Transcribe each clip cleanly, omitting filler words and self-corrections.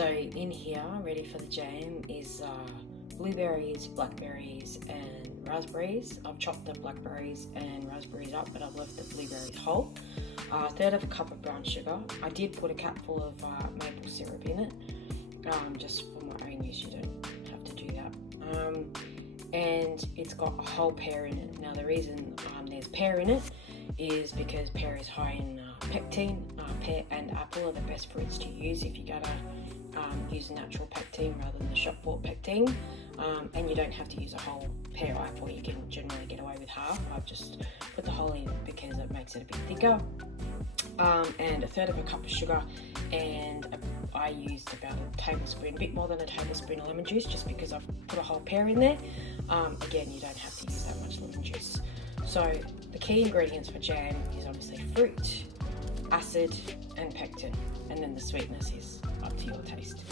So in here, ready for the jam, is blueberries, blackberries and raspberries. I've chopped the blackberries and raspberries up, but I've left the blueberries whole. A third of a cup of brown sugar. I did put a capful of maple syrup in it, just for my own use. You don't have to do that. And it's got a whole pear in it. Now the reason there's pear in it is because pear is high in pectin. Pear and apple are the best fruits to use if you're gonna use natural pectin rather than the shop bought pectin. And you don't have to use a whole pear or apple. You can generally get away with half. I've just put the whole in because it makes it a bit thicker. And a third of a cup of sugar, and I used about a tablespoon, a bit more than a tablespoon of lemon juice, just because I've put a whole pear in there. Again, you don't have to use that much lemon juice. So the key ingredients for jam is obviously fruit, acid and pectin, and then the sweetness is up to your taste.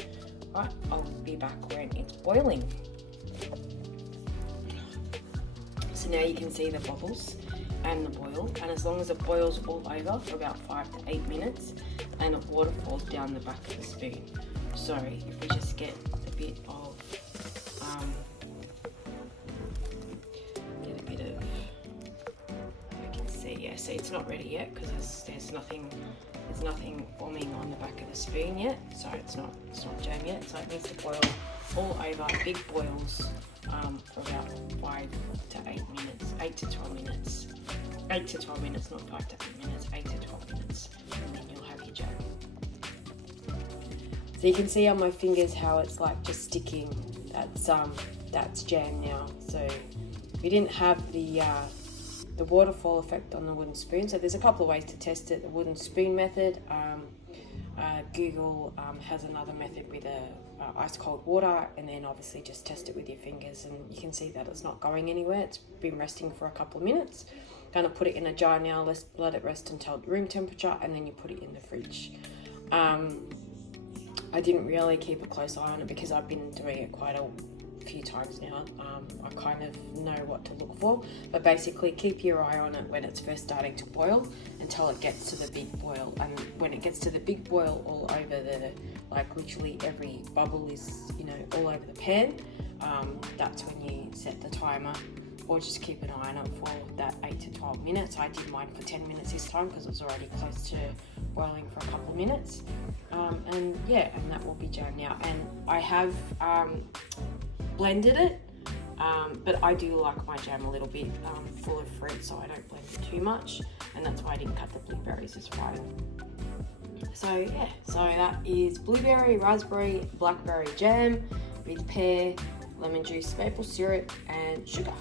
Right, I'll be back when it's boiling. So now you can see the bubbles and the boil, and as long as it boils all over for about 5 to 8 minutes and it water falls down the back of the spoon. So if we just get a bit of I can see, yeah, see it's not ready yet because there's nothing forming on the back of the spoon yet, so it's not jam yet. So it needs to boil all over, big boils, for about 5 to 8 minutes, 8 to 12 minutes. 8 to 12 minutes, not 5 to 8 minutes, 8 to 12 minutes, and then you'll have your jam. So you can see on my fingers how it's like just sticking. That's jam now. So we didn't have the waterfall effect on the wooden spoon. So there's a couple of ways to test it. The wooden spoon method. Google has another method with ice cold water, and then obviously just test it with your fingers, and you can see that it's not going anywhere. It's been resting for a couple of minutes. Gonna put it in a jar now, let it rest until room temperature, and then you put it in the fridge. I didn't really keep a close eye on it because I've been doing it quite a few times now. I kind of know what to look for, but basically keep your eye on it when it's first starting to boil until it gets to the big boil. And when it gets to the big boil, all over like literally every bubble is, all over the pan, that's when you set the timer, or just keep an eye on it for that 8 to 12 minutes. I did mine for 10 minutes this time because it was already close to boiling for a couple of minutes. And that will be jam now. And I have blended it, but I do like my jam a little bit full of fruit, so I don't blend it too much, and that's why I didn't cut the blueberries as well. So that is blueberry, raspberry, blackberry jam with pear, lemon juice, maple syrup and sugar.